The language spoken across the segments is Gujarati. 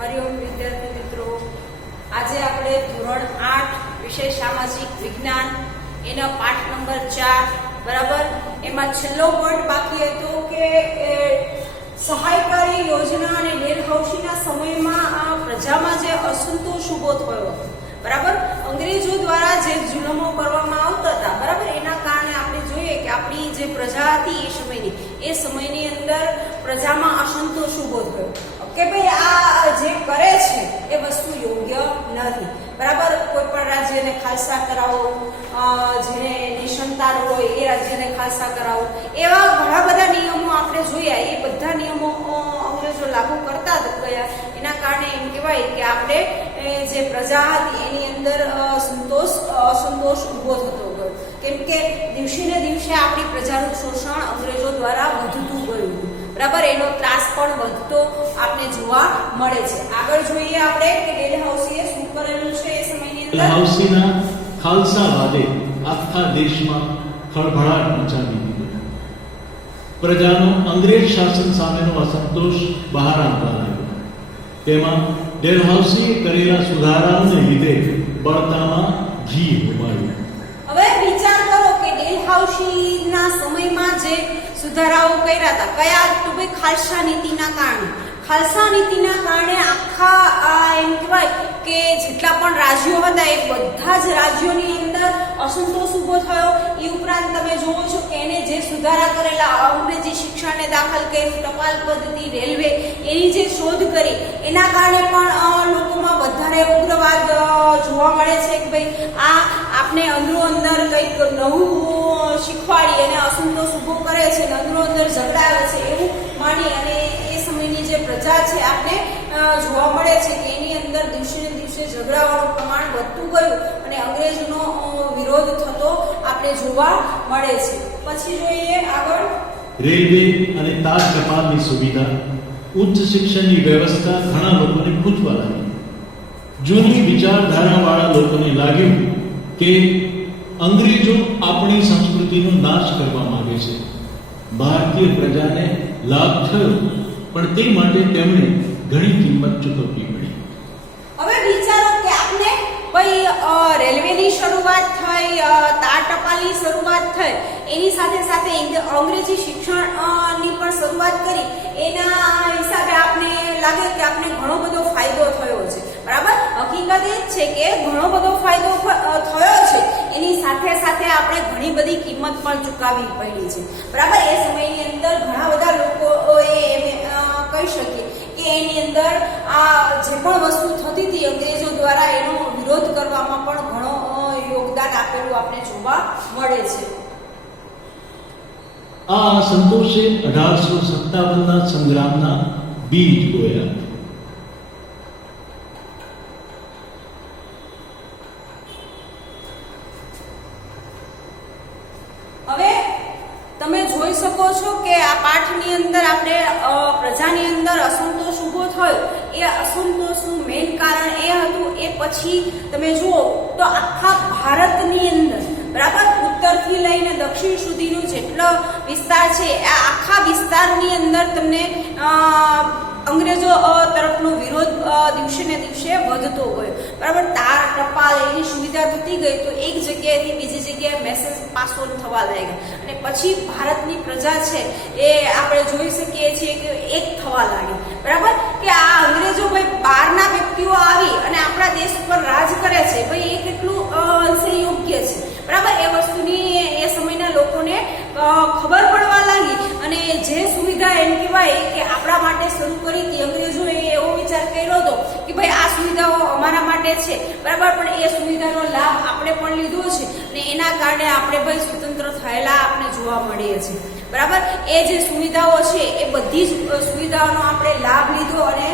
હરિઓમ વિદ્યાર્થી મિત્રો, આજે આપણે ધોરણ 8 વિષય સામાજિક વિજ્ઞાન એનો પાઠ નંબર 4 બરાબર એમાં છેલ્લો પોઈન્ટ બાકી હતો કે સહાયકારી યોજના અને ડેલહાઉસીના સમયમાં પ્રજામાં જે અસંતોષ ઉભો થયો બરાબર, અંગ્રેજો દ્વારા જે જુલમો કરવામાં આવતા હતા બરાબર, એના કારણે આપણે જોઈએ કે આપણી જે પ્રજા હતી એ સમયની અંદર પ્રજામાં અસંતોષ ઉભો થયો કે ભાઈ આ જે કરે છે એ વસ્તુ યોગ્ય નથી બરાબર. કોઈ પણ રાજ્યને ખાલસા કરાવો, જેને નિસંતાન હોય એ રાજ્યને ખાલસા કરાવો, એવા ઘણા બધા નિયમો આપણે જોયા. એ બધા નિયમો અંગ્રેજો લાગુ કરતા ગયા. એના કારણે એમ કહેવાય કે આપણે જે પ્રજા હતી એની અંદર અસંતોષ ઉભો થતો ગયો, કેમ કે દિવસે ને દિવસે આપણી પ્રજાનું શોષણ અંગ્રેજો દ્વારા વધતું ગયું બરાબર. એનો ત્રાસ પણ વધતો આપણે જોવા મળે છે. આગળ જોઈએ આપણે કે ડેલહાઉસીએ શું કરેલું છે એ સમયની અંદર. ડેલહાઉસીના ખાલસાવાદે આખા દેશમાં ખળભળાટ મચાવી દીધો. પ્રજાનો અંગ્રેજ શાસન સામેનો અસંતોષ બહાર આવવા લાગ્યો. તેમાં ડેલહાઉસીએ કરેલા સુધારાઓને લીધે બળતામાં ઘી ઉમાડ્યું. હવે વિચાર કરો કે ડેલહાઉસીના સમયમાં જે સુધારાઓ કર્યા હતા કયા, તો ભાઈ ખાલસા નીતિના કારણે. ખાલસા નીતિના કારણે આખા એમ કહેવાય કે જેટલા પણ રાજ્યો હતા એ બધા જ રાજ્યોની અંદર અસંતોષ ઉભો થયો. એ ઉપરાંત તમે જોવો છો કે એને જે સુધારા કરેલા, અંગ્રેજી શિક્ષણને દાખલ કર્યું, ટપાલ પદ્ધતિ, રેલવે, એની જે શોધ કરી એના કારણે પણ લોકોમાં વધારે ઉગ્રવાદ જોવા મળે છે કે ભાઈ આ આપણે અંદરો અંદર કંઈક નવું શીખવાડી અને અસંતોષ ઉભો કરે છે, અંદરો અંદર ઝઘડાવે છે એવું માની અને એ સમયની જે પ્રજા છે આપણે જોવા મળે છે કે એની અંદર દિવસે ને દિવસે ઝઘડાવાનું પ્રમાણ વધતું ગયું અને અંગ્રેજોનો વિરોધ થતો આપણે જોવા મળે છે. પછી જોઈએ આગળ. રેલવે અને તાજ ટપાલની સુવિધા, ઉચ્ચ શિક્ષણની વ્યવસ્થા ઘણા લોકોને ખૂંચવા લાગી. જૂની વિચારધારાવાળા લોકોને લાગ્યું કે અંગ્રેજો આપણી સંસ્કૃતિનો નાશ કરવા માંગે છે. ભારતીય પ્રજાને લાભ થયો, પણ તે માટે તેમણે ઘણી કિંમત ચૂકવવી પડી. હવે વિચારો કે આપણે ભાઈ રેલવેની શરૂઆત થઈ, તાર ટપાલની શરૂઆત થઈ, એની સાથે સાથે અંગ્રેજી શિક્ષણની પણ શરૂઆત કરી. એના હિસાબે આપણે લાગે કે આપણે ઘણો બધો ફાયદો થયો છે બરાબર. હકીકત એ જ છે કે ઘણો બધો ફાયદો થયો છે, એની સાથે સાથે આપણે ઘણી બધી કિંમત પણ ચૂકવવી પડી છે બરાબર. એ સમયની અંદર ઘણા બધા લોકોએ કહી શકીએ કે એની અંદર આ જે પણ વસ્તુ થતી હતી અંગ્રેજો દ્વારા એનો વિરોધ કરવામાં પણ ઘણો યોગદાન આપેલું આપણે જોવા મળે છે. આ અસંતોષે 1857ના સંગ્રામના બીજ બોયા. હવે તમે જોઈ શકો છો કે આ પાઠની અંદર આપણે પ્રજાની અંદર અસંતોષ ઉભો થયો. એ અસંતોષનું મેઇન કારણ એ હતું. એ પછી તમે જુઓ તો આખા ભારતની અંદર બરાબર ઉત્તરથી લઈને દક્ષિણ સુધીનો જેટલો વિસ્તાર છે આ આખા વિસ્તારની અંદર તમને અંગ્રેજો તરફનો વિરોધ દિવસે ને દિવસે વધતો ગયો બરાબર. તાર ટપાલ એની સુવિધા થતી ગઈ તો એક જગ્યાએથી બીજી જગ્યાએ મેસેજ પાસ ઓન થવા લાગ્યા અને પછી ભારતની પ્રજા છે એ આપણે જોઈ શકીએ છીએ કે એક થવા લાગી બરાબર. કે આ અંગ્રેજો ભાઈ બહારના વ્યક્તિઓ આવી અને આપણા દેશ ઉપર રાજ કરે છે ભાઈ એ કેટલું અંશે યોગ્ય છે બરાબર. એ વસ્તુની એ સમયના લોકોને ખબર પડવા લાગી અને જે સુવિધા એમ કહેવાય કે આપણા માટે શરૂ કરી હતી અંગ્રેજોએ એવો વિચાર કર્યો હતો કે ભાઈ આ સુવિધાઓ અમારા માટે છે બરાબર, પણ એ સુવિધાનો લાભ આપણે પણ લીધો છે અને એના કારણે આપણે ભાઈ સ્વતંત્ર થયેલા આપણે જોવા મળીએ છીએ બરાબર. એ જે સુવિધાઓ છે એ બધી જ સુવિધાઓનો આપણે લાભ લીધો અને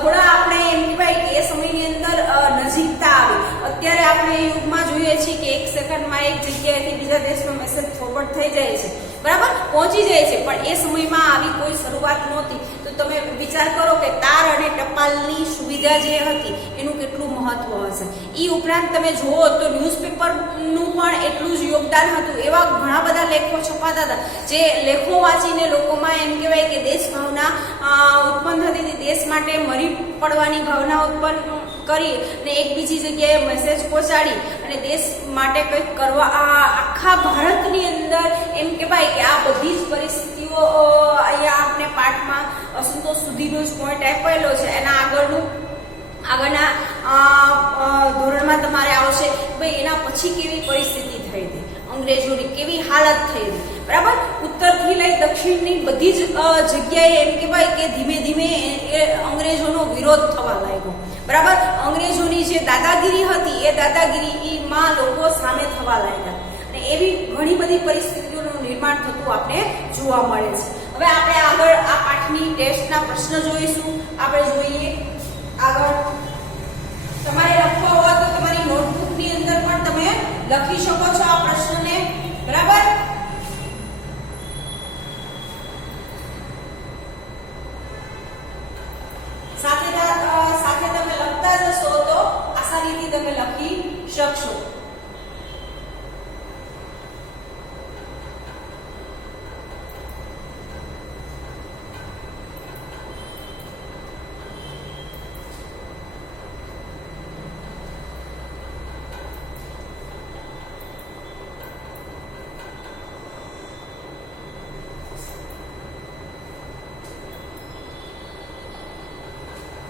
થોડા આપણે એમ કહેવાય કે એ સમયની અંદર નજીકતા આવી. અત્યારે આપણે યુગમાં જોઈએ છીએ કે એક સેકન્ડમાં એક જગ્યાએથી બીજા દેશનો મેસેજ ફોરવર્ડ થઈ જાય છે બરાબર, પહોંચી જાય છે, પણ એ સમયમાં આવી કોઈ શરૂઆત નહોતી. તો તમે વિચાર કરો કે તાર અને ટપાલની સુવિધા સુવિધા જે હતી એનું કેટલું મહત્વ હશે. એ ઉપરાંત તમે જુઓ તો ન્યૂઝપેપરનું પણ એટલું જ યોગદાન હતું. એવા ઘણા બધા લેખો છપાતા હતા જે લેખો વાંચીને લોકોમાં એમ કહેવાય કે દેશ ભાવના ઉત્પન્ન થતી હતી. દેશ માટે મરી પડવાની ભાવના ઉત્પન્ન કરી અને એક બીજી જગ્યાએ મેસેજ પહોંચાડી અને દેશ માટે કંઈક કરવા આખા ભારતની અંદર એમ કહેવાય કે આ બધી જ પરિસ્થિતિઓ અહીંયા આપણે પાઠમાં અસંતોષ સુધીનો જ પોઈન્ટ આપેલો છે. એના આગળના ધોરણમાં તમારે આવશે ભાઈ એના પછી કેવી પરિસ્થિતિ થઈ હતી, અંગ્રેજોની કેવી હાલત થઈ હતી. બરાબર, ઉત્તરથી લઈ દક્ષિણની બધી જ જગ્યાએ એમ કહેવાય કે ધીમે ધીમે એ અંગ્રેજોનો વિરોધ થવા લાગ્યો. બરાબર, અંગ્રેજોની જે દાદાગીરી હતી એ દાદાગીરીમાં લોકો સામે થવા લાગ્યા અને એવી ઘણી બધી પરિસ્થિતિઓનું નિર્માણ થતું આપણે જોવા મળે છે. હવે આપણે આગળ આ પાઠની ટેસ્ટના પ્રશ્ન જોઈશું. આપણે જોઈએ આગળ. તમારે લખવા હોય તો તમારી નોટબુકની અંદર પણ તમે લખી શકો છો આ પ્રશ્નને. બરાબર, સાથે તમે લખતા જશો તો આસાનીથી તમે લખી શકશો.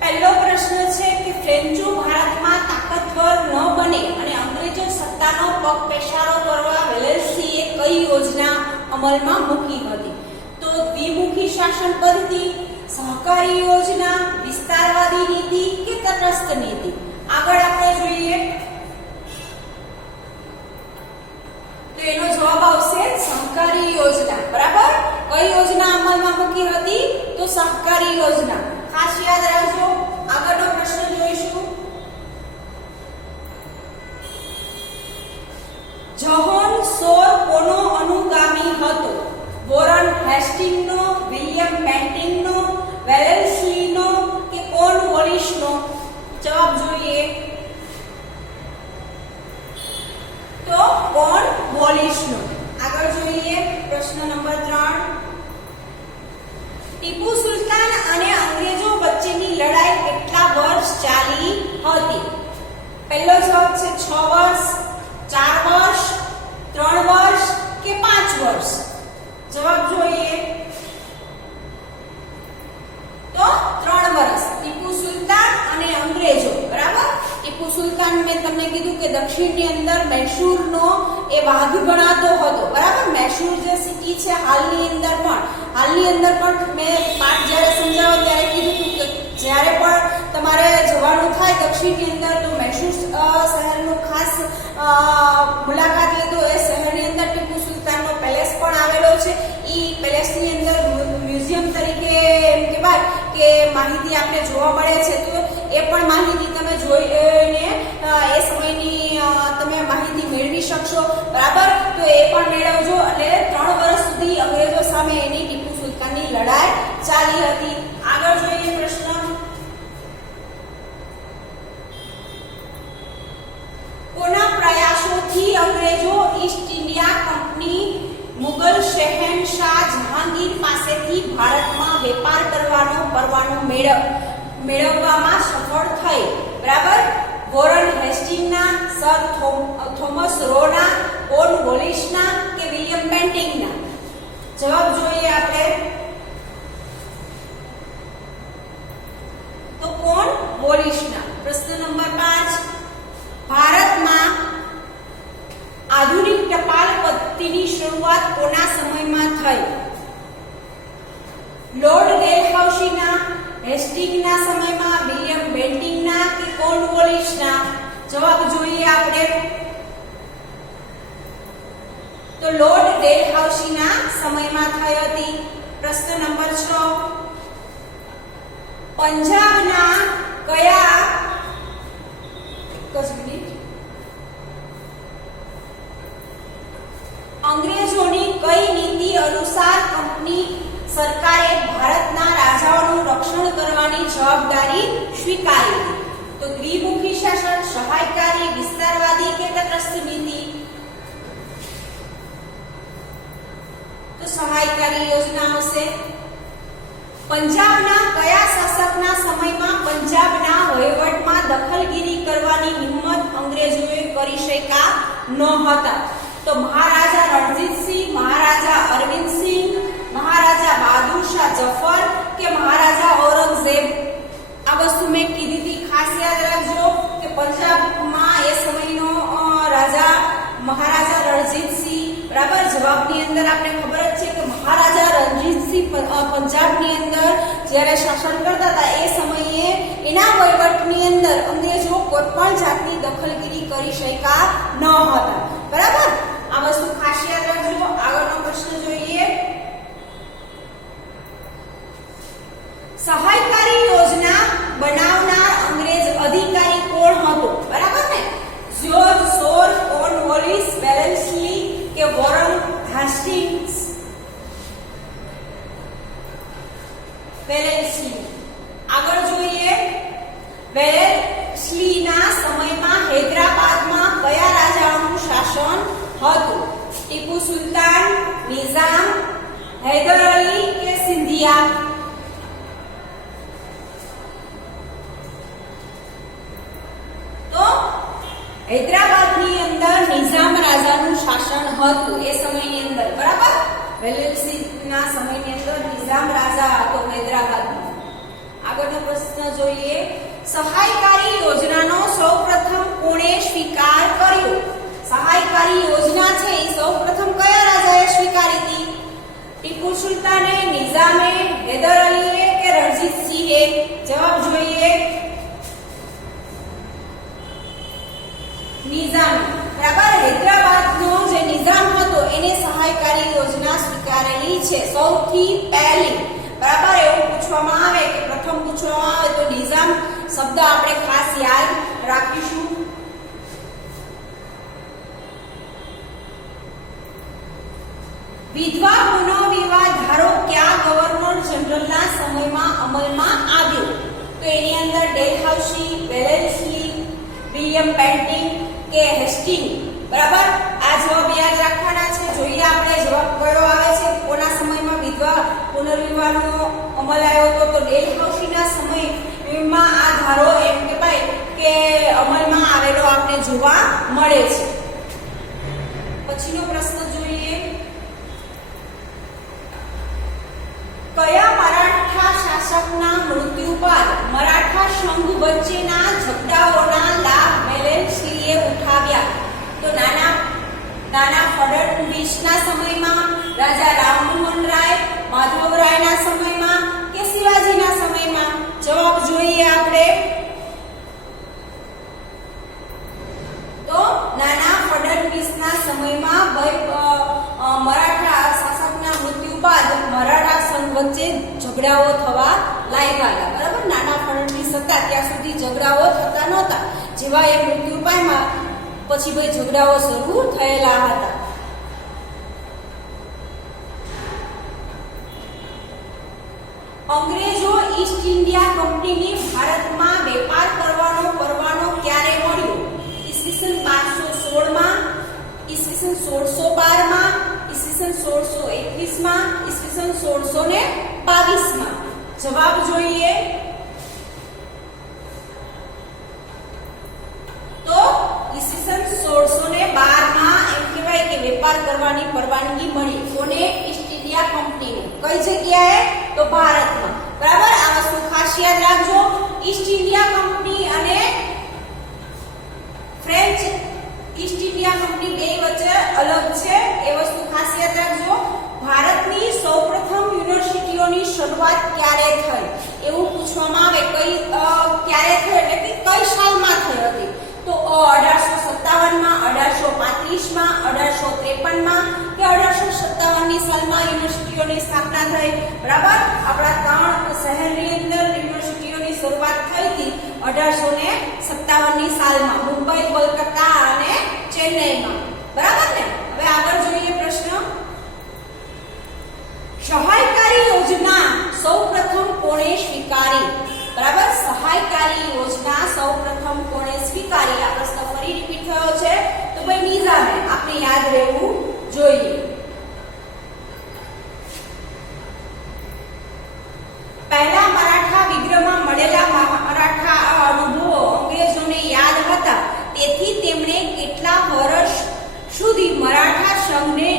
પહેલો પ્રશ્ન છે કે ફ્રેન્ચો ભારતમાં તાકાતવર ન બને અને અંગ્રેજો સત્તાનો પગપેસારો કરવા વેલેસ્લીએ કઈ યોજના અમલમાં મૂકી હતી? તો દ્વિમુખી શાસન પદ્ધતિ, સહકારી યોજના, વિસ્તારવાદી નીતિ કે તટસ્થ નીતિ? આગળ આપણે જોઈએ તો એનો જવાબ આવશે સહકારી યોજના. બરાબર, કઈ યોજના અમલમાં મૂકી હતી? તો સહકારી યોજના. ખાસ યાદ રાખજો. આગળનો પ્રશ્ન જોઈશું. જ્હોન સોર કોનો અનુગામી હતો? વોરન હેસ્ટિંગનો, વિલિયમ બેન્ટિંગનો, વેલેસ્લીનો કે કોર્નવોલિસનો? જવાબ જોઈએ તો કોર્નવોલિસનો. આગળ જોઈએ પ્રશ્ન નંબર 3. ટીપુ સુલતાન અને અંગ્રેજો વચ્ચેની લડાઈ કેટલા વર્ષ ચાલી હતી? પહેલો જવાબ છે 6 વર્ષ, 4 વર્ષ, 3 વર્ષ કે 5 વર્ષ? જવાબ જોઈએ તો 3 વર્ષ. ટીપુ સુલતાન અને અંગ્રેજો. બરાબર, ટીપુ સુલતાન મેં તમને કીધું કે દક્ષિણની અંદર મૈસૂરનો એ વાઘ ગણાતો હતો. બરાબર, મૈસૂર જે સિટી છે હાલની અંદર પણ મેં પાઠ જ્યારે સમજાવ્યો ત્યારે કીધું હતું કે જ્યારે પણ તમારે જવાનું થાય દક્ષિણની અંદર તો મૈસૂર શહેરનો ખાસ મુલાકાત લેતો. એ શહેરની અંદર ટીપુ સુલતાનનો પેલેસ પણ આવેલો છે. એ પેલેસની અંદર મ્યુઝિયમ તરીકે એમ કહેવાય કે માહિતી આપણે જોવા મળે છે. તો એ પણ માહિતી તમે જોઈને એ સમયની તમે માહિતી મેળવી શકશો. બરાબર, તો એ પણ મેળવજો. એટલે 3 વર્ષ સુધી અંગ્રેજો સામે એની ટીપુ સુલતાનની લડાઈ ચાલી હતી. આગળ જોઈએ પ્રશ્ન. કોના પ્રયાસોથી અંગ્રેજો ઈસ્ટ ઇન્ડિયા કંપની મુગલ શહેનશાહ જહાંગીર પાસેથી ભારતમાં વેપાર કરવાનો પરવાનો મેળવવામાં સફળ થઈ? બરાબર, વોરન હેસ્ટિંગના, સર થોમસ રોના, કોર્નવોલિસના કે વિલિયમ બેન્ટિંગના? જવાબ જોઈએ આપણે તો કોર્નવોલિસના. પ્રશ્ન નંબર 5. ભારતમાં આધુનિક ટપાલ પદ્ધતિની શરૂઆત કોના સમયમાં થઈ? લોર્ડ ડેલહાઉસીના, હેસ્ટિંગના સમયમાં, વિલિયમ બેન્ટિંગના કે કોર્નવોલિસના? જવાબ જોઈએ આપણે તો લોર્ડ ડેલહાઉસીના સમયમાં થઈ હતી. પ્રશ્ન નંબર 6. પંજાબના કયા અંગ્રેજોની કઈ નીતિ અનુસાર કંપની સરકારે ભારતના રાજાઓનું રક્ષણ કરવાની જવાબદારી સ્વીકારી હતી? તો દ્વિમુખી શાસન, સહાયકારી, વિસ્તારવાદી કે તટસ્થ નીતિ? તો સહાયકારી યોજના આવશે. પંજાબના કયા શાસકના સમયમાં પંજાબના વહીવટમાં દખલગીરી કરવાની હિંમત અંગ્રેજોએ કરી શક્યા નહોતા? તો મહારાજા રણજીતસિંહ, મહારાજા અરવિંદસિંહ, મહારાજા બહાદુર શાહ જફર કે મહારાજા ઔરંગઝેબ? આ વસ્તુ મેં કીધી હતી, ખાસ યાદ રાખજો કે પંજાબમાં એ સમયનો રાજા મહારાજા રણજીતસિંહ. બરાબર, જવાબની અંદર આપણે ખબર જ છે કે મહારાજા રણજીતસિંહ પંજાબની અંદર જ્યારે શાસન કરતા હતા એ સમયે એના વહીવટની અંદર અંગ્રેજો કોઈ પણ જાતની દખલગીરી કરી શક્યા ન હતા. બરાબર, આ વસ્તુ ખાસ યાદ રાખજો. આગળનો પ્રશ્ન જોઈએ. સહાયકારી યોજના બનાવનાર અંગ્રેજ અધિકારી કોણ હતો? બરાબર ને? જ્યોર્જ સોર, કોર્નવોલિસ, વેલેન્સલી કે વોરન હાસ્ટિંગ્સ? વેલેન્સલી. આગળ જોઈએ. વેલેન્સલીના સમયમાં હૈદરાબાદમાં કયા રાજાઓનું શાસન હતું? ટીપુ સુલતાન, નિઝામ, હૈદર અલી કે સિંધિયા? તો હૈદરાબાદની અંદર નિઝામ રાજાનું શાસન હતું એ સમયની અંદર. બરાબર, વેલેન્સીના સમયની અંદર નિઝામ રાજા હતો હૈદરાબાદમાં. આગળનો પ્રશ્ન જોઈએ. સહાયકારી યોજનાનો સૌપ્રથમ કોણે સ્વીકાર કર્યો? સહાયકારી યોજના છે એ સૌપ્રથમ કયા રાજાએ સ્વીકારી હતી? ટીપુ સુલતાને, નિઝામે, હૈદર અલીએ કે રણજીતસિંહે? જવાબ જોઈએ. નિઝામ. બરાબર, હૈદરાબાદનો જે નિઝામ હતો એને સહાયકારી યોજના સ્વીકારેલી છે સૌથી પહેલી. બરાબર, એવું પૂછવામાં આવે કે પ્રથમ પૂછવામાં આવે તો નિઝામ શબ્દ આપણે ખાસ યાદ રાખીશું. વિધવા પુનઃવિવાહ ધારો કયા ગવર્નર જનરલના સમયમાં અમલમાં આવ્યો? તો એની અંદર ડેલહાઉસી, વેલેન્સલી, વિલિયમ બેન્ટિંગ કે હેસ્ટિંગ? બરાબર, આ જવાબ યાદ રાખવાના છે. જોઈએ આપણે જવાબ કયો આવે છે. કોના સમયમાં વિધવા પુનર્વિવાહનો અમલ આવ્યો હતો? તો ડેલહાઉસીના સમયમાં આ ધારો એમ કહેવાય કે અમલમાં આવેલો આપણે જોવા મળે છે. પછીનો પ્રશ્ન જોઈએ. કયા મરાઠા શાસકના મૃત્યુ બાદ મરાઠા સંઘ વચ્ચેના ઝઘડાઓના લાભ વેલેન્સલીએ ઉઠાવ્યા? તો નાના ફડણવીસના સમયમાં, રાજા રામમોહન રાય, માધવરાયના સમયમાં કે શિવાજીના સમયમાં? જવાબ જોઈએ આપણે. તો નાના ફડણવીસના સમયમાં મરાઠા શાસકના મૃત્યુ બાદ મરાઠા સંઘ વચ્ચે ઝઘડાઓ થવા લાગ્યા. બરાબર, નાના ફડણવીસ હતા ત્યાં સુધી ઝઘડાઓ થતા નહોતા. જેવા એ મૃત્યુ પામ્યા પછી ભાઈ ઝઘડાઓ શરૂ થયેલા હતા. અંગ્રેજો ઈસ્ટ ઇન્ડિયા કંપનીની ભારતમાં વેપાર કરવાનો પરવાનો ક્યારે મળ્યો? ઈસવીસન 1216માં, ઈસવીસન 1612માં, ઈસવીસન 1621માં, ઈસવીસન 1622માં? જવાબ જોઈએ. તો ઈસવીસન 1612માં એમ કહેવાય કે વેપાર કરવાની પરવાનગી મળી. કોને? ઈસ્ટ ઇન્ડિયા કંપનીને. કઈ જગ્યાએ? તો ભારતમાં. બરાબર, આ વસ્તુ ખાસ યાદ રાખજો. ઈસ્ટ ઇન્ડિયા કંપની અને ફ્રેન્ચ ઈસ્ટ ઇન્ડિયા કંપની બે વચ્ચે અલગ છે એ વસ્તુ ખાસ યાદ રાખજો. ભારતની સૌપ્રથમ યુનિવર્સિટીઓની શરૂઆત ક્યારે થઈ એવું પૂછવામાં આવે. ક્યારે થઈ એટલે કે કઈ સાલમાં થઈ હતી? તો 1857માં, 1835માં, 1853માં કે 1857ની સાલમાં યુનિવર્સિટીઓની સ્થાપના થઈ. બરાબર, આપણા 3 શહેરની અંદર યુનિવર્સિટીઓની શરૂઆત થઈ હતી 1857ની સાલમાં, મુંબઈ, કોલકાતા અને ચેન્નઈમાં. બરાબર ને? હવે આગળ જોઈએ પ્રશ્ન. સહાયકારી યોજના સૌપ્રથમ કોણે સ્વીકારી? બરાબર, સહાયકારી યોજના સૌપ્રથમ કોણે સ્વીકારી? આ પ્રશ્ન ફરી રિપીટ થયો છે, તો ભાઈ નિઝામે. આપણે યાદ રહેવું જોઈએ. પહેલા મરાઠા વિગ્રહમાં મળેલા મરાઠા અનુભવો અંગ્રેજોને યાદ હતા, તેથી તેમણે કેટલા વર્ષ સુધી મરાઠા સંઘને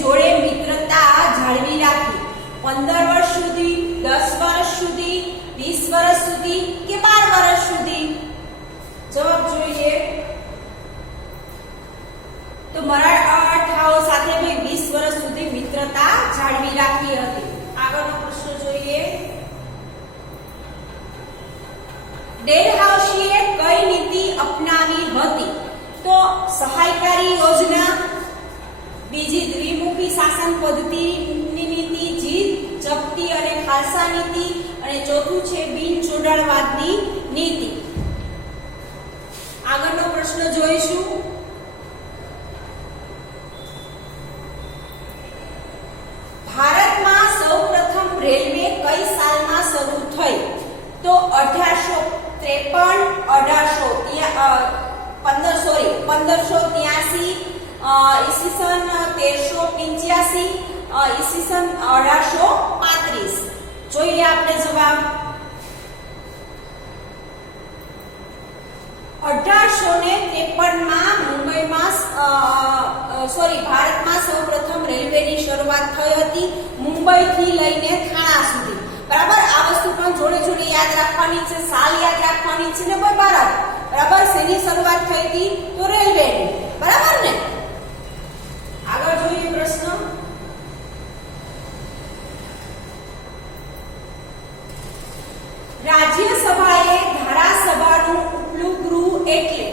જોડે મિત્રતા જાળવી રાખી? 15 વર્ષ સુધી, 10 વર્ષ સુધી, 20 વર્ષ સુધી કે 12 વર્ષ સુધી? જવાબ જોઈએ. તો મરાઠાઓ સાથે 20 વર્ષ સુધી મિત્રતા જાળવી રાખી હતી. આગળનો પ્રશ્ન જોઈએ. ડેલહાઉસીએ કઈ નીતિ અપનાવી હતી? તો સહાયકારી યોજના, બીજી દ્વિમુખી શાસન પદ્ધતિની નીતિ, જીત જપ્તી અને ખાલસા નીતિ, અને ચોથું છે બિન જોડાણવાદની નીતિ. આગળનો પ્રશ્ન જોઈશું. ભારતમાં સૌપ્રથમ રેલવે કઈ સાલમાં શરૂ થઈ? તો 1583, ઈસવીસન 1385, ઈસવીસન 1835. જોઈએ આપણે જવાબ. 1853 મુંબઈમાં ભારતમાં સૌપ્રથમ રેલવેની શરૂઆત થઈ હતી, મુંબઈથી લઈને થાણા સુધી. બરાબર, આ વસ્તુ પણ જોડે જોડે યાદ રાખવાની છે, સાલ યાદ રાખવાની છે ને બરાબર. શેની શરૂઆત થઈ હતી? તો રેલવેની. બરાબર ને? આગળ જોઈએ પ્રશ્ન. રાજ્યસભાએ ધારાસભાનું ઉપલું ગૃહ એટલે?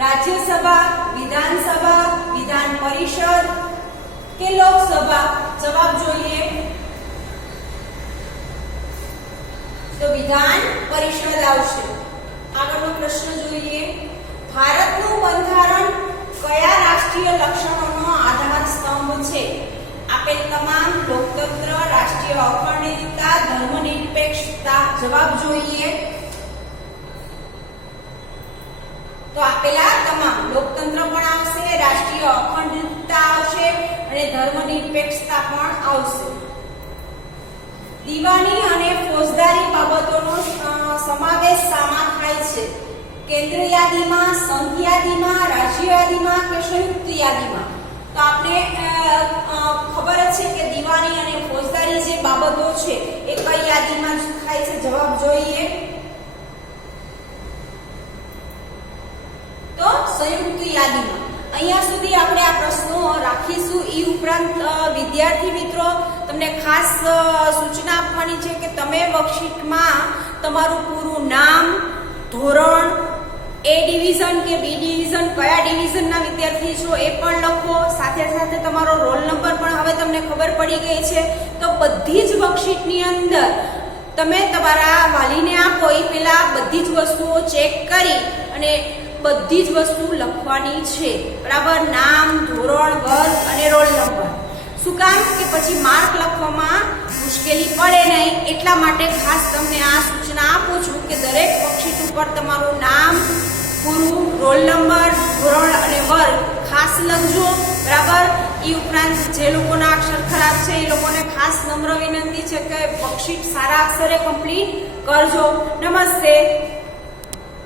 રાજ્યસભા, વિધાનસભા, વિધાન પરિષદ કે લોકસભા? જવાબ જોઈએ. તો વિધાન પરિષદ આવશે. આગળનો પ્રશ્ન જોઈએ. ભારતનું બંધારણ કયા રાષ્ટ્રીય લક્ષણોનો આધાર સ્તંભ છે? આપેલ તમામ: લોકતંત્ર, રાષ્ટ્રીય અખંડિતતા, ધર્મનિરપેક્ષતા. જવાબ જોઈએ. તો આપેલા તમામ, લોકતંત્ર પણ આવશે, રાષ્ટ્રીય અખંડિતતા આવશે અને ધર્મનિરપેક્ષતા પણ આવશે. દીવાની અને ફોજદારી બાબતોનો સમાવેશ શામાં થાય છે? કેન્દ્ર યાદીમાં, સંઘ યાદીમાં, રાજ્ય યાદીમાં કે સંયુક્ત યાદીમાં? તો આપણે ખબર જ છે કે દીવાની અને ફોજદારી જે બાબતો છે એ કઈ યાદીમાં થાય છે? જવાબ જોઈએ. તો સંયુક્ત યાદીમાં. અહીંયા સુધી આપણે આ પ્રશ્નો રાખીશું. એ ઉપરાંત વિદ્યાર્થી મિત્રો, તમને ખાસ સૂચના આપવાની છે કે તમે વર્કશીટમાં તમારું પૂરું નામ, ધોરણ, એ ડિવિઝન કે બી ડિવિઝન, કયા ડિવિઝનના વિદ્યાર્થી છો એ પણ લખો. સાથે સાથે તમારો રોલ નંબર પણ હવે તમને ખબર પડી ગઈ છે. તો બધી જ વર્કશીટની અંદર તમે તમારા વાલીને આપો એ પહેલા બધી જ વસ્તુઓ ચેક કરી અને બધી જ વસ્તુ લખવાની છે. બરાબર, નામ, ધોરણ, વર્ગ અને રોલ નંબર. શું કામ? કે પછી માર્ક લખવામાં મુશ્કેલી પડે નહીં, એટલા માટે ખાસ તમને આ સૂચના આપું છું કે દરેક વર્કશીટ ઉપર તમારું નામ, પૂરું, રોલ નંબર, ધોરણ અને વર્ગ ખાસ લખજો. બરાબર. એ ઉપરાંત જે લોકોના અક્ષર ખરાબ છે એ લોકોને ખાસ નમ્ર વિનંતી છે કે વર્કશીટ સારા અક્ષરે કમ્પ્લીટ કરજો. નમસ્તે.